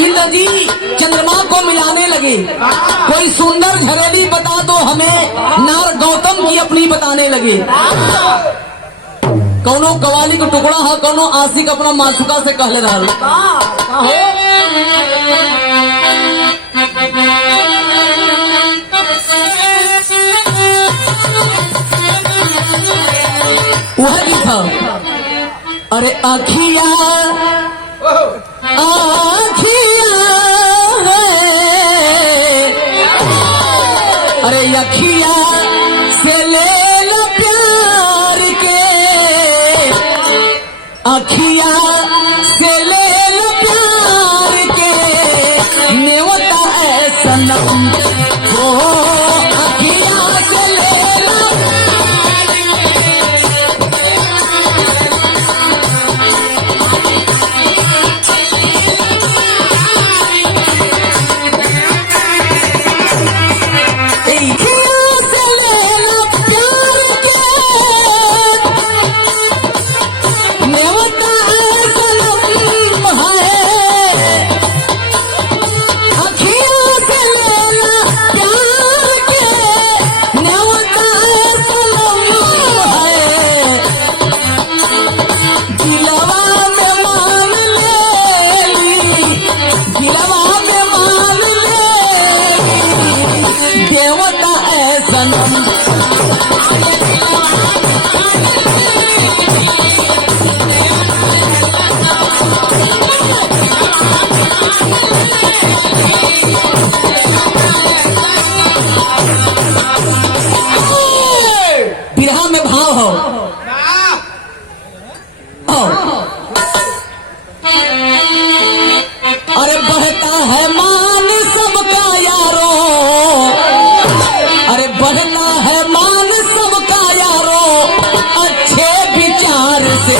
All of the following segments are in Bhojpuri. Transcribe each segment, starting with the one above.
इंद्र जी चंद्रमा को मिलाने लगे। कोई सुंदर झरेली बता दो हमें, नार गौतम की अपनी बताने लगे। कौनो कवाली का टुकड़ा है, कौनो आशिक अपना मासुका से कह ले रहा। वह लिखा, अरे आखिया आखिया अरे अखिया से ले लो प्यार के, अखिया से ले लो प्यार के, नेवता है सनम हो, अखिया से ले लो। बिरहा में भाव हो, अरे बहता है मान सबका यारो, अरे बहता है मान सबका यारो, अच्छे विचार से।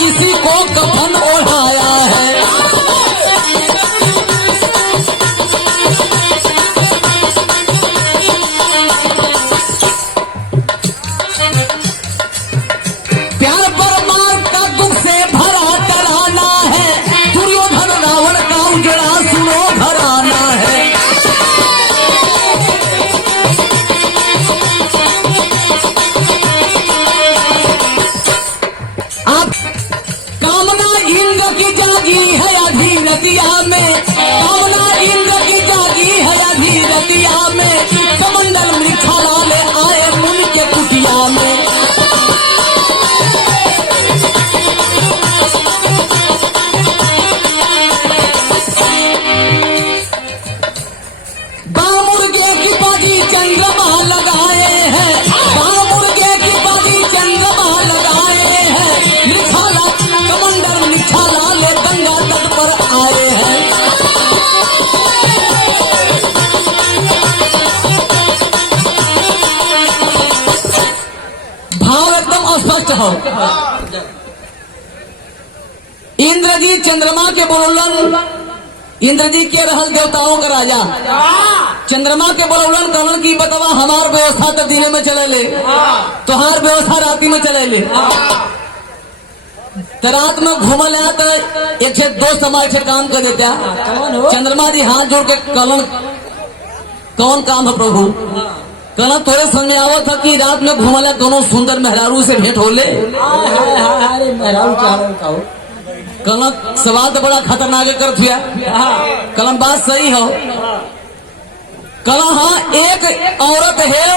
किसी को कफन ओढ़ाया है, प्यार परमार का दुख से भरा तराना है, दुर्योधन रावण का उजड़ा सुनो घराना है। कामना इंद्र की जागी है अधीरतिया में, कामना इंद्र की जागी है अधीरतिया में, कमंडल मृक्षालाले आए मुनि के कुटिया में। गाँव मुर्गे की बाजी चंद्रमा लगाए हैं, गाँव मुर्गे की बाजी चंद्रमा लगाए हैं, मृक्षाला कमंडल मृक्षालाले गंगा तट पर आए हैं। भाव एकदम स्पष्ट हो। इंद्र जी चंद्रमा के बोलन, इंद्र जी के रहल देवताओं का राजा, चंद्रमा के बोलन करण की बतवा हमार व्यवस्था तो दिने में चले ले, तोहार व्यवस्था राती में चले ले। तो रात में घूमल आया तो एक से दोस्त हमारे से काम कर देता कौन हो? चंद्रमा जी हाथ जोड़ के कलन कौन काम है प्रभु कहना तोरे समझ आवत था कि रात में घूमला कोनो सुंदर मेहरारू से भेंट होले हाय हाय हाय हाय मेहरारू चावल का हो। कहना सवाल तो बड़ा खतरनाक है कर दिया कलम बात सही हो कहना हाँ एक औरत है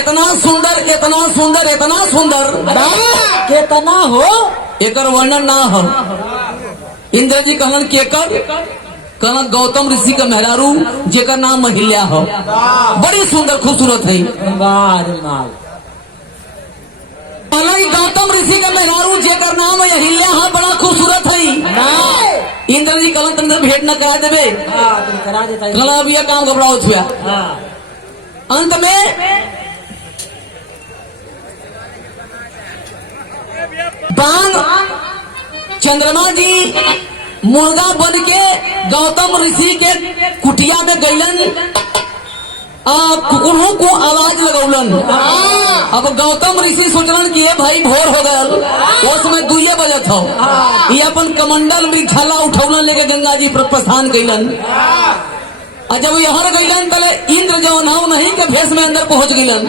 इतना सुंदर इतना सुंदर इतना सुंदर कितना हो? एकर वर्णन ना हो इंद्र जी कहलन केकर कहना गौतम ऋषि का मेहरारू जेकर नाम महिल्या हो बड़ी सुंदर खूबसूरत है वाह रे माल। कहलन गौतम ऋषि का मेहरारू जेकर नाम अहिल्या है बड़ा खूबसूरत है इंद्र जी कहलन तुम भेंट न करा देवे तुम करा देता है। कहला अब यह काम घबराओ छुआ अंत में बांग चंद्रमा जी मुर्गा बन के गौतम ऋषि के कुटिया में गईलन कुकुरों को आवाज लगौलन। अब गौतम ऋषि सोचलन कि ये भाई भोर हो गया उसमें 2 बजत हो ये अपन कमंडल मृगशाला उठौलन लेके गंगा जी पर प्रस्थान कैलन और जब यहाँ गईलन तले इंद्र जो नाव नहीं के भेष में अंदर पहुंच गईलन।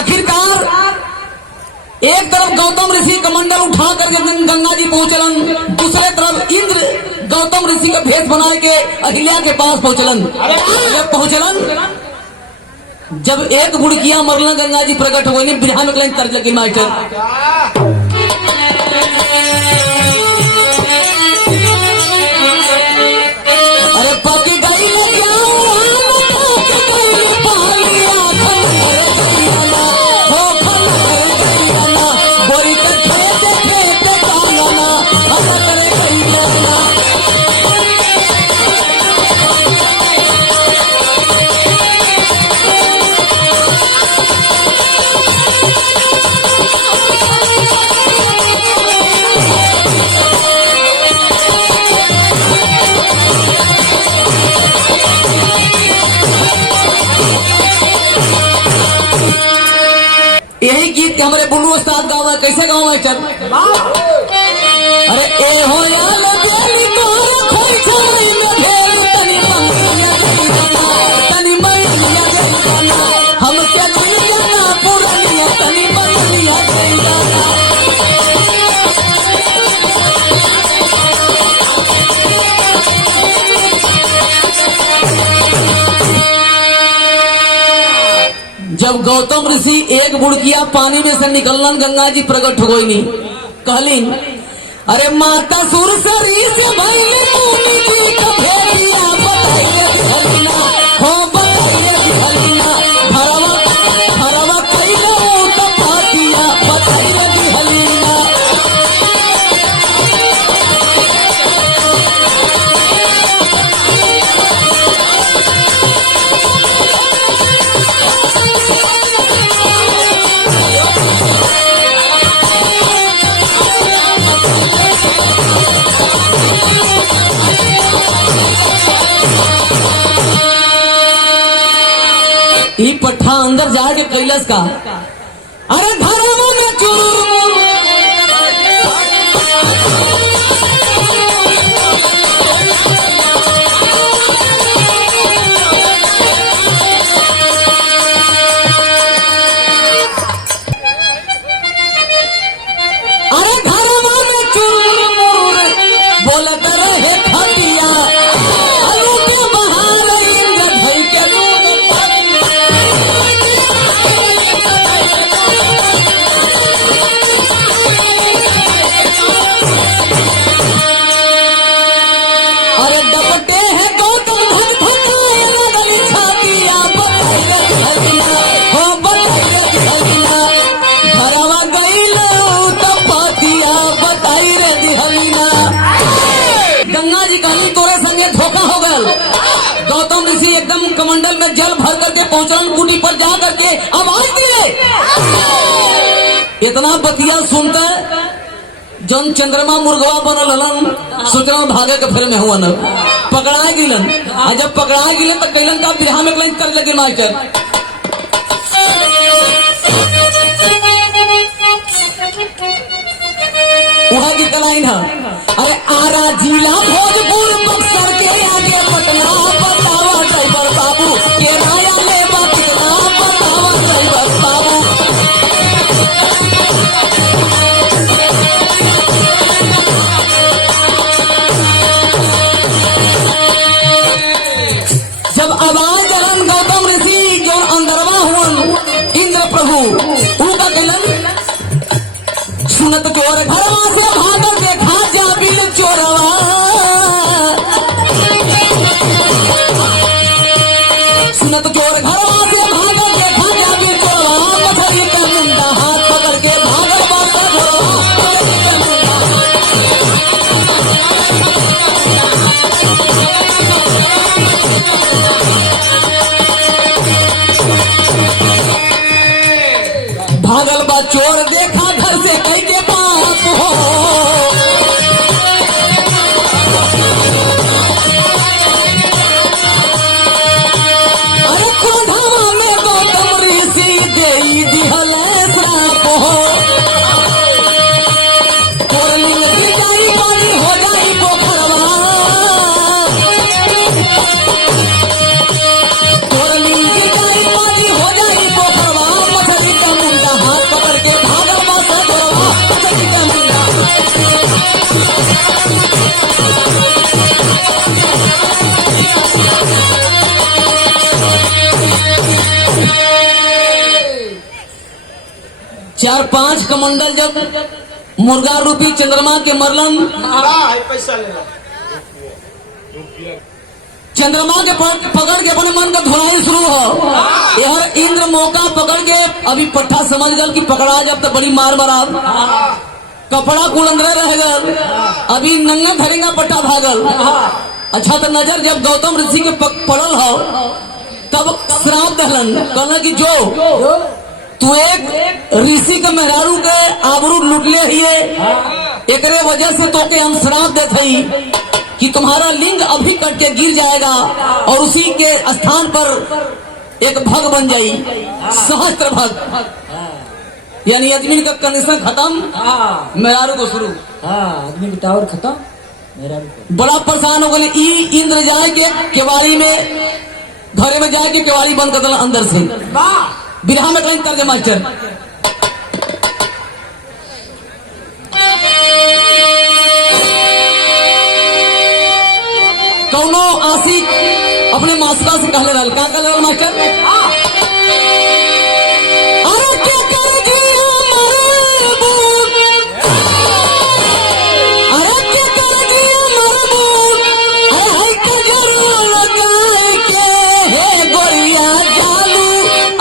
आखिरकार एक तरफ गौतम ऋषि कमंडल उठा करके गंगा जी पहुंचलन दूसरे तरफ इंद्र गौतम ऋषि का भेष बनाए के अहिल्या के पास पहुंचलन। जब पहुंचलन जब एक बुड़किया मरलन गंगा जी प्रकट हो गई बिरहा में कहीं तर्ज लगी मास्टर अरे पकी गई यही गीत के हमारे बुल्लू उस्ताद गावा कैसे गाँव चल अरे ए हो यार बेली तोर खोई छाई में भेल तनी मैया देना हम के दुनिया ना पुरनिया तनी मैया देना जब गौतम ऋषि एक बुड़किया पानी में से निकलना गंगा जी प्रकट हो गई नहीं कहलीन अरे माता सुर सरी से भइले मुनि जी का भेड़िया बताइए दिहलिना हो बताइए दिहलिना भरवा कइले तो पातिया बताइए दिहलिना ई पट्ठा अंदर जाके कैलस का अरे घरों में चूर अरे घरों में चूर बोलत रहे खटिया आलू के बहार इंद्र धई के अरे डपटे है गौतम भग भगाए लगली छातिया बताइए दिहलिना हो बताइए दिहलिना भरवा गईलो तो पातिया बताइए दिहलिना गंगा जी कहली तोरे संगे धोखा हो गल गौतम ऋषि एकदम कमंडल में जल भर करके पहुंचलन कुटी पर जा करके आवाज दिए इतना बतिया सुनता जन चंद्रमा मुर्गवा बनल हलन सोचना भागे के फिर में हुआ न पकड़ा गिलन आ जब पकड़ा गिलन तो कैलन का बिरहा में कहीं कर लगे मास्टर लाइन है। अरे आरा जिला भोजपुर बक्सर के आगे पटना, बतावा ड्राइवर बाबू के नया लेबा कितना, बतावा ड्राइवर बाबू। जब आवाज जलन गौतम ऋषि जो अंदरवा हुवन इंद्र प्रभु उनका कहलन, सुनत चोर घरवा से भागल देखा जाबिल चोरवा। सुनत चोर घरवा से भागल देखा जाबिल चोरवा, मछली का मुंडा हाथ पकड़ के भागल बासा घोरवा, मछली का मुंडा। भागल बा चोर देखा घर से कई के बाप हो। अरे क्रोधवा में गौतम ऋषि देई दिहल श्राप हो। तोरलिंग गिर जाई पानी हो जाई पोखरवा। तोरलिंग गिर जाई पानी हो जाई पोखरवा, मछली का मुंडा हाथ पकड़ के भागल बासा घोरवा, मछली का मुंडा। चार पांच कमंडल जब मुर्गा रूपी चंद्रमा के मरलन, पैसा ले लो। चंद्रमा के पकड़ के अपने मन का धुलाई शुरू हो। यार इंद्र मौका पकड़ के अभी पट्टा समझ गल कि पकड़ा जब तो बड़ी मार बराब, कपड़ा कुल अंदर रह गल, अभी नंगा धरेगा पट्टा भागल। अच्छा तो नजर जब गौतम ऋषि के पड़ल हो तब श्राप दहलन, कहना कि जो तू एक ऋषि के मेहरारू के आबरू लुटले हिए, एकरे वजह से तो के हम श्राप देते हई कि तुम्हारा लिंग अभी कट के गिर जाएगा और उसी के स्थान पर एक भग बन जाई, सहस्त्र भग। यानी आदमी का कनेक्शन खत्म, मेहरारू को शुरू। आदमी का टावर खत्म, मेरा भी। बड़ा परेशान हो गए। ई इंद्र जाए के केवाड़ी में, घरे में जाए के केवाड़ी बंद कर दिला अंदर से। बिरहा में कहीं तर्ज मास्टर कौनो आशिक अपने मास्टर से कहले रहल, का कहले रहल मास्टर? अरे क्या कर दिया मरबूत, अरे क्या कर दिया मरबूत, अरे हाय कजर लगाए के हे गोरिया जालू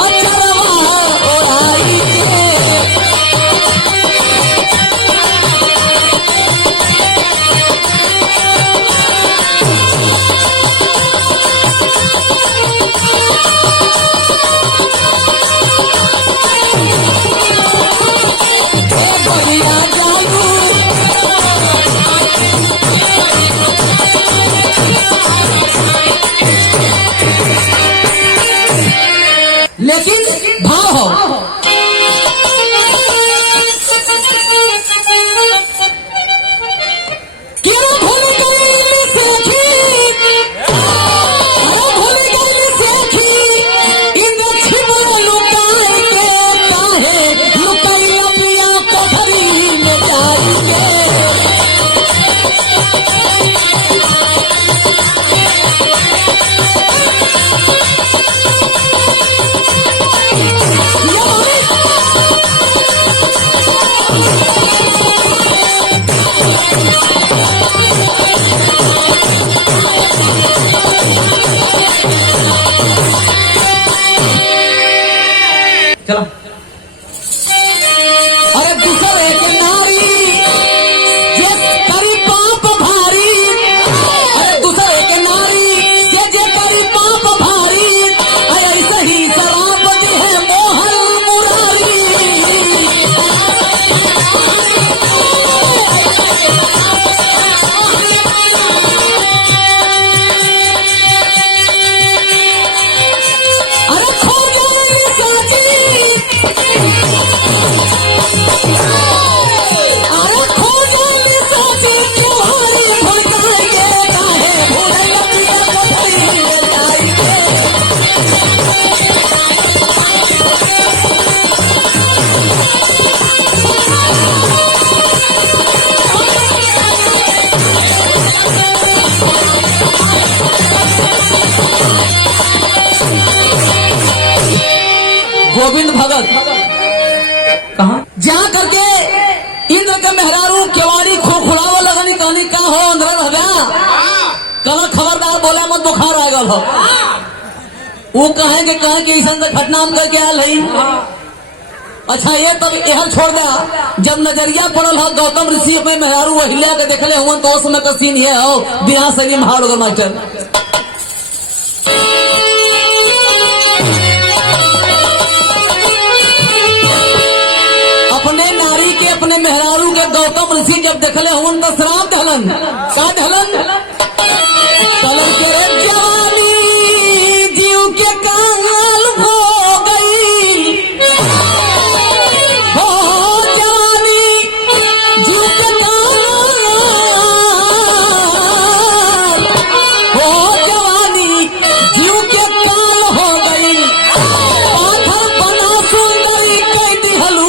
अचरवा ओढ़ाई के। लेकिन भाव हो क्यों भूल गई सेठी, भूल गई सेठी, इंद्र छिपल लुकाई के, काहे लुकाई अपना कोठरी में जाई के। चलो। अरे दूसरे के नारी जे करी पाप भारी, अरे दूसरे के नारी जे करी पाप भारी, ऐसे ही शराब दी है मोहन मुरारी। अरे खो जाएगी साजी गोविंद भगत कहा जा करके इंद्र के मेहरारू केवाड़ी खोखुलावा लगनी कहनी का हो अंदर हव्या कल खबरदार बोला मत बुखार आ गल हो वो कहे कि ऐसा घटना हम करके आयल है। अच्छा ये तब यह छोड़ दिया जब नजरिया पड़ल हो गौतम ऋषि अपने मेहरारू अहिल्या के देखले हुआ तो उस समय का सीन ये हो बिहार शरीर में हार मास्टर अपने नारी के अपने मेहरारू के गौतम ऋषि जब देखले हुआ तो श्राप दहलन का दहलन कलर के रे जवानी जीव के कांगल हो गई हो जवानी जीव के कांगल हो जवानी जीव के काल हो गई पाथर बना सुंदरी कई दिहलू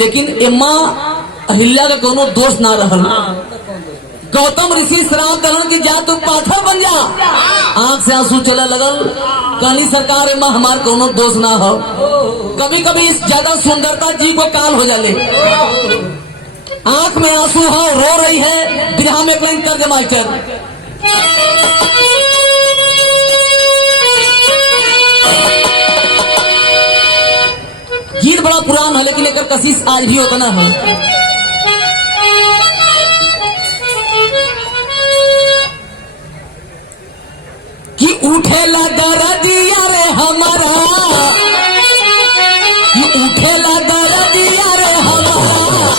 लेकिन एम्मा अहिल्या का कोनो दोष ना रहल। गौतम ऋषि श्राप दलन की जा तू पाथर बन जा आंख से आंसू चला लगल कहनी सरकार एम्मा हमार कोनो दोष ना हो कभी कभी इस ज्यादा सुंदरता जी को काल हो जाले आंख में आंसू हो रो रही है बिरहा में क्लाइन कर दे मास्टर गीत बड़ा पुरान है लेकिन एक कशिश आज भी उतना है। कि उठेला दरदिया रे हमारा कि उठेला दरदिया रे हमारा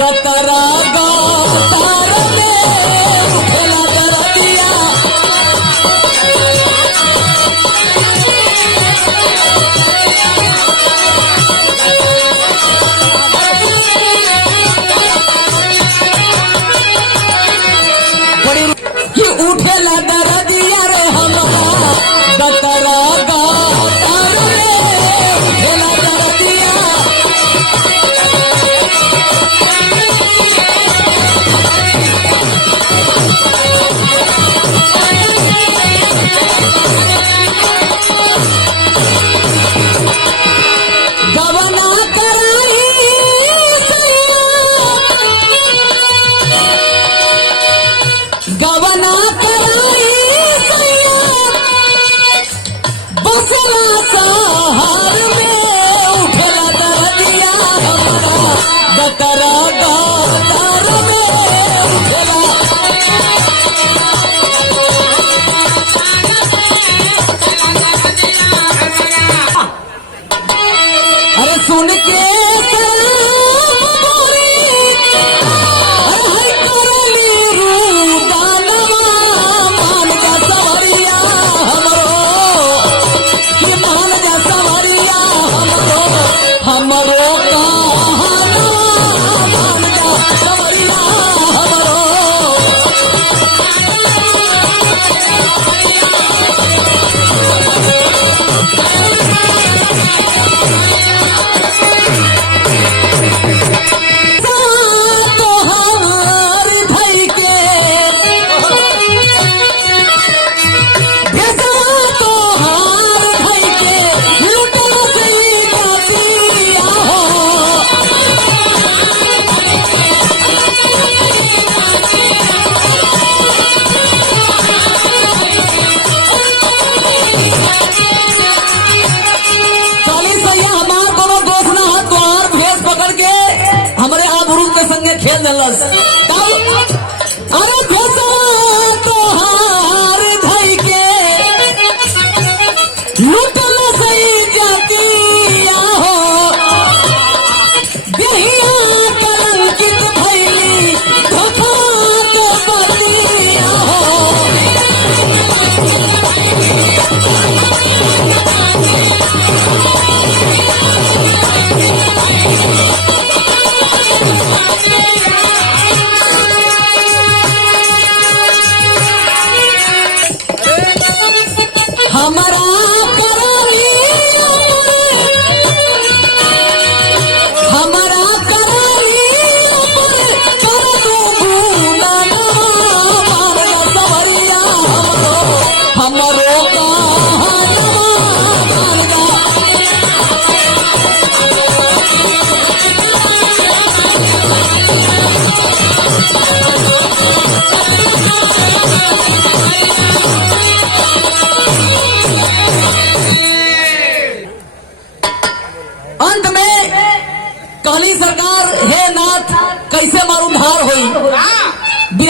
गतरा गतर में उठेला दरदिया कि उठेला दरदिया रे हमारा गतरा गतर में उठेला दरदिया गवना कराई गवना कराई बसला सहार में उठला दरदिया हमारा गतरा गतर में उठला अरे सुन के सलाम बोली अरे हर करली रूदानवा मान जा सवरिया हमरो कि मान जा सवरिया हमरो कहानवा मान जा सवरिया हमरो तोहार धई के भेजवा तोहार धई के लुटल से कातिया हो चाली सैया हमार कोनो दोस्त ना है तोहार भेष पकड़ के हमरे आबरू के संगे खेल दिलस अरे भेषवा तोहार धई के लुटल सही जातिया हो देहिया कलंकित भइली धोखा के बतिया हो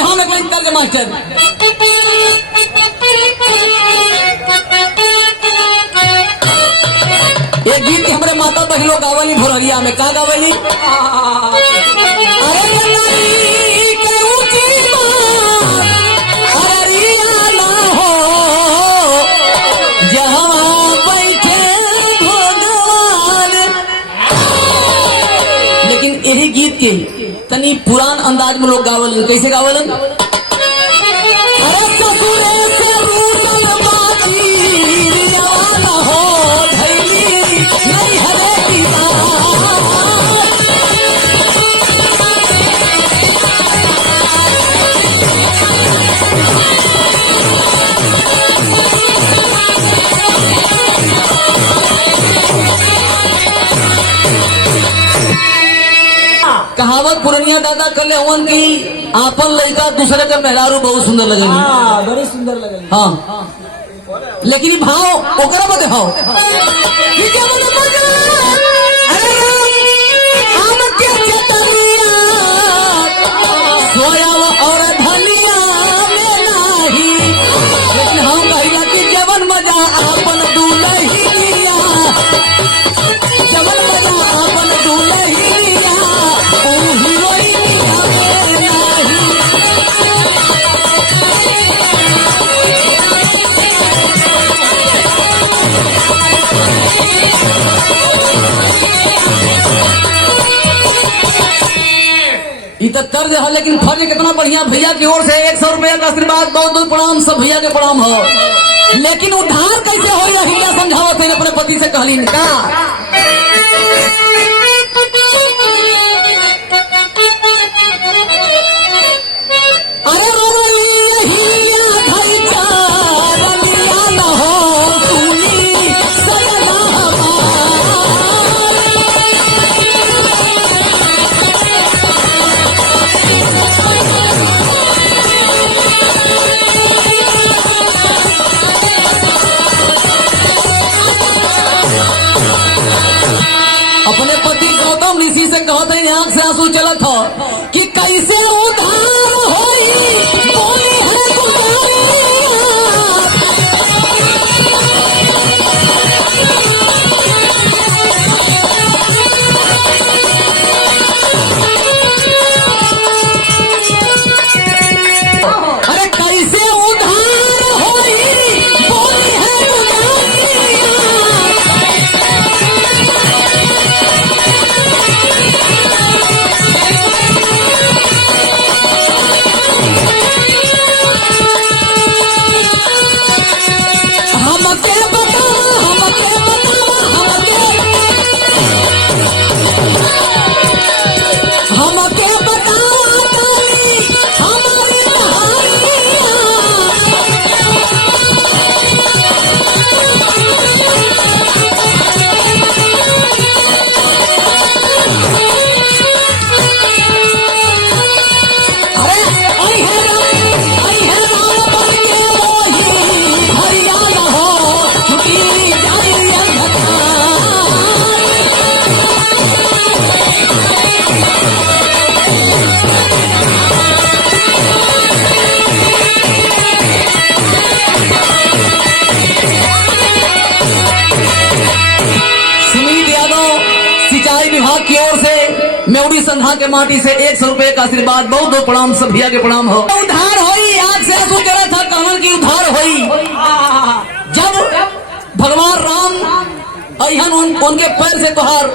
बिहार में कोई तर्ज मास्टर एक गीत के हमारे माता बहन लोग गावली भोरहरिया में का गावली अरे गंगाई के ऊंची बात अररिया ना हो जहाँ बैठे भगवान। लेकिन यही गीत के तनी पुरान अंदाज में लोग गावल कैसे गावलन अरे ससुरे से रूसल बाजी जवाना हो धैली नहीं हरे दीवार। कहावत पुरनिया दादा कले हवन की आपन लड़का दूसरे के मेहरारू बहुत सुंदर लगेगी। हाँ बड़ी सुंदर लगेगी। हाँ लेकिन ई भाव ओकरा बदे भाव कि जवन मजा अरे आम के चटनिया सोयाव और धनिया में नाही। लेकिन हम कहिला कि जवन मजा आपन दुलहिया जवन मजा आपन दुलहिया ओ हीरोइनिया में नाही। ई तो तर्ज है लेकिन फर्ज कितना बढ़िया भैया की ओर से 100 रुपया का आशीर्वाद बहुत बहुत प्रणाम सब भैया के प्रणाम हो। लेकिन उद्धार कैसे हो यही क्या समझावत है अपने पति से कहलीन का अरे रोइया भाई चारनिया न हो सुनी सजना अपने पति गौतम ऋषि से कहते हैं आंख से आंसू चलत हो कि कैसे उधार होई बोली है गुजारिया। अरे कैसे उधार होई बोली है गुजारिया। हमके बता हमके बता हमारी कहानियाँ अरे आई है राम बन के मोही हरियाणा हो छुट्टी जाई अंधकार। सुमित यादव सिंचाई विभाग की ओर से मेवड़ी संधा के माटी से 100 रुपए का आशीर्वाद बहुत बहुत प्रणाम सब भैया के प्रणाम हो। उधार होई आग से आंसू कह रहा था कहन की उधार होई जब भगवान राम अहन उनके पैर से तोहार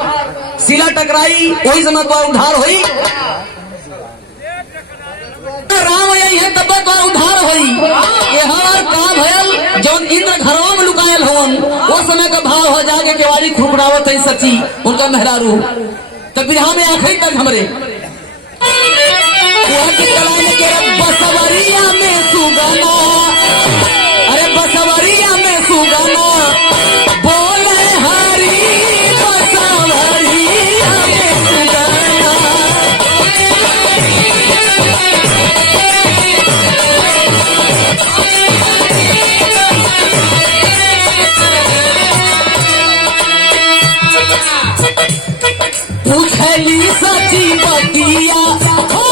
शिला टकराई वही समय तो उधार हुई राम यही है तब तो उधार हुई ये हमार का भयल जौन इंद्र घरवा में लुकायल हवन वो समय का भाव हो जाके केवाड़ी खुपड़ावत है सची उनका मेहरारू तब बिरहा में आखिरी तक हमरे बसवरिया में सुगना अरे बसवरिया में सुगना बोले हरी बसवरिया में सुगना। पूछली सची बतिया हो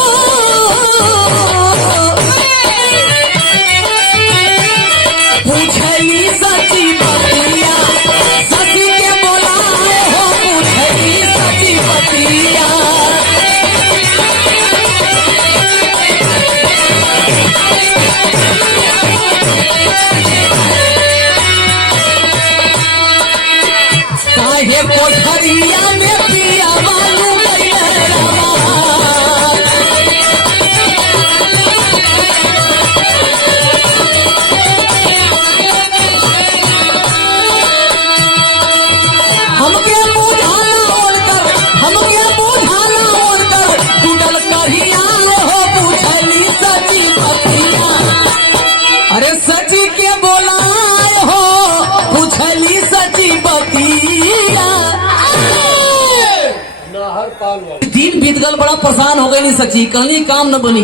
बीत गल, बड़ा परेशान हो गई नहीं सची, कहनी काम न बनी।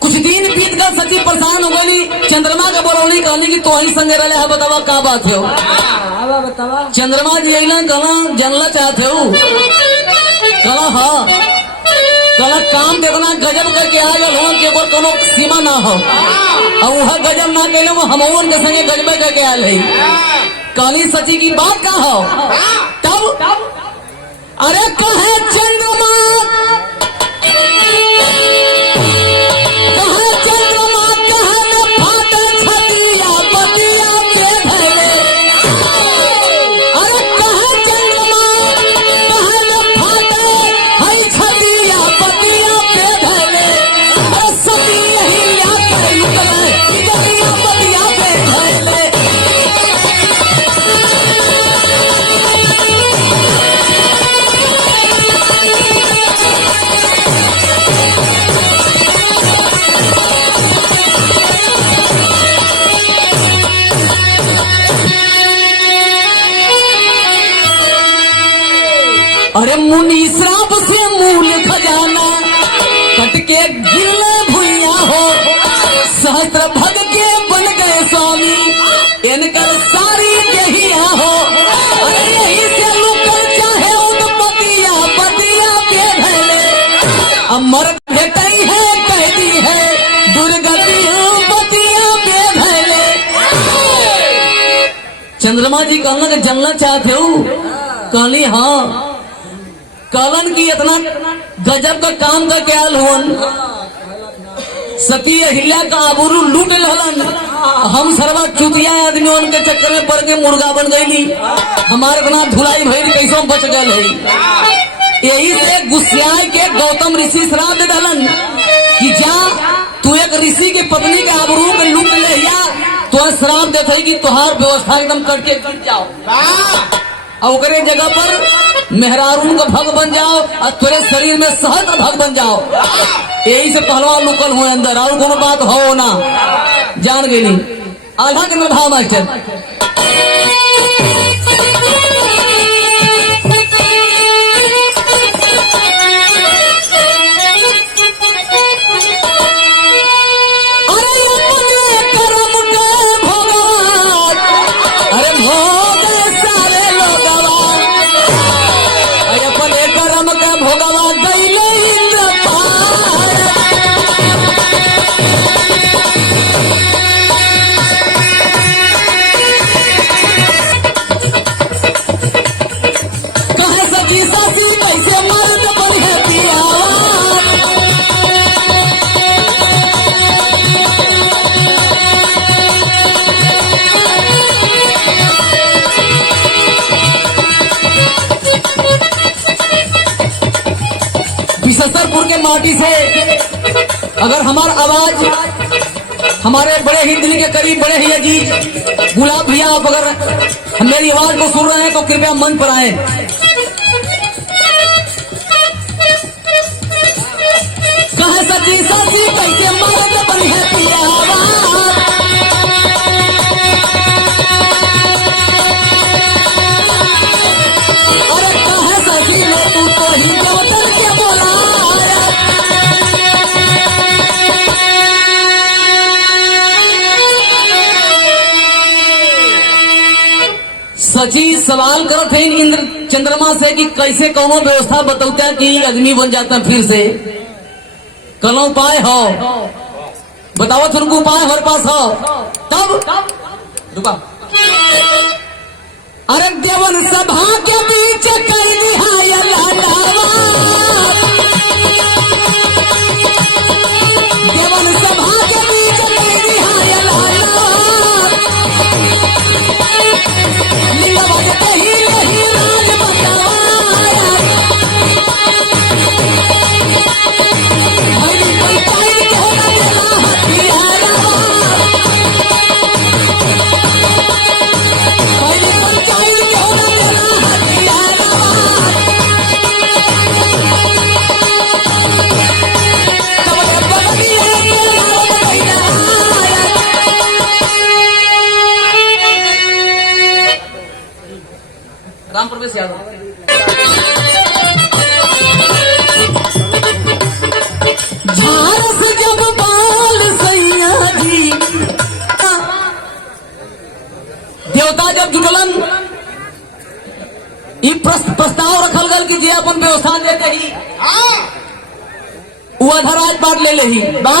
कुछ दिन बीत गल, सची परेशान हो गई। चंद्रमा के बरौली कहनी कि तो ही संगे रहे है, बतावा का बात है। बतावा। चंद्रमा जी अला कहना जानना चाहते हो, कहला हाँ, कहला काम देखना गजब करके आ गल हो कि ओकर कोनो सीमा ना हो, और वह गजब ना कहले वो हमवन के संगे गजब करके आयल है। कहनी सची की बात का हो तब, अरे कहे चंद्रमा, अरे मुनि श्राप से मूल खजाना कटके गिरले भुइया हो, सहस्त्र भग के बन गए स्वामी, इनकर सारी देहिया हो। अरे यही से लुकर चाहे उत्पतिया पतिया के भले, अमर भेटई है कैदी है दुर्गति पतिया के भले। चंद्रमा जी कहना कि जानना चाहते हो, कहली हाँ। कहलन की इतना गजब का काम का क्या हुन, सती अहिल्या का आबरू लूट लहलन, हम सर्वा चुतिया आदमी उनके चक्कर में पड़ के मुर्गा बन गईली, हमारे इतना धुलाई भैर कैसो बच गए है। यही से गुस्साए के गौतम ऋषि श्राप दे दलन कि जा तू एक ऋषि के पत्नी के आबरू के लूट ले, या तो श्राप देते कि तुहार व्यवस्था एकदम करके गिर जाओ, और ओकरे जगह पर मेहरारून का भग बन जाओ, और तेरे शरीर में शहद का भग बन जाओ। यही से पहलवान लुकल हुए अंदर, और कोनो बात हो ना, जान गई नहीं। आधा के निर्भाव मास्टर विशेषरपुर के माटी से अगर हमारा आवाज हमारे बड़े ही दिल के करीब, बड़े ही अजीज गुलाब भैया, आप अगर मेरी आवाज को सुन रहे हैं तो कृपया मंच पर आए। कहे सची साची कैसे मर्द बन है पिया, अरे कहे सची लो तू तो ही गौतम के बोला। सची सवाल करत है इंद्र चंद्रमा से कि कैसे कौनो व्यवस्था बतौता कि आदमी बन जाता फिर से, कौनो उपाय हो बताओ, तुमको उपाय हमारे पास हो तब रुका। अरे देवन सभा के बीच कई निहाय लालावा, देवन सभा के बीच कई निहाय लालावा, लिंगा बजते ही नहीं राज बचाया, भैरी पंचायत के होना देला हथियारा, भैरी पंचायत के होना देला हथियारा, जब जुटलन ई प्रस्ताव रखल गल कि जे अपन व्यवस्था दे कही वो आधा राजपाट ले लेही बा।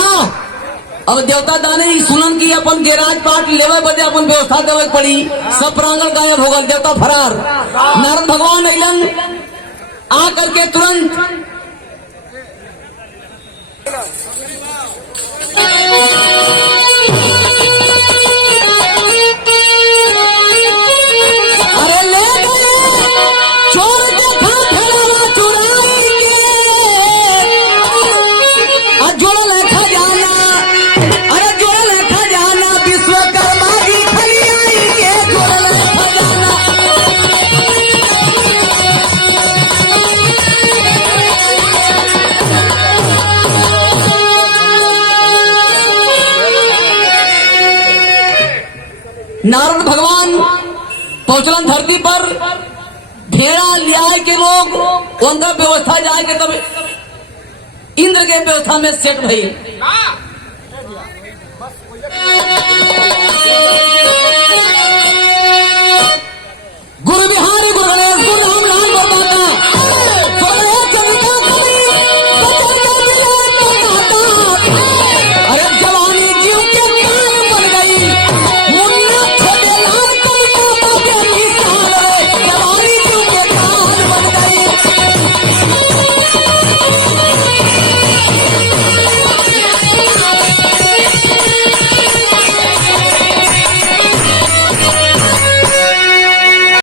अब देवता दाने ही सुनन की अपन के राजपाट लेवे बदे अपन व्यवस्था देवे पड़ी। सब प्रांगण गायब हो गल, देवता फरार। नारद भगवान अइलन आ करके तुरंत अरे ले गए चोर के खजाना चुराई के जोड़ल खजाना। अरे जोड़ल खजाना विश्वकर्मा जी खलियाई के जोड़ल खजाना। नारद भगवान पहुंचलन धरती पर। भेड़ा लियाए के लोग उनका व्यवस्था जाए के तब इंद्र के व्यवस्था में सेट भई।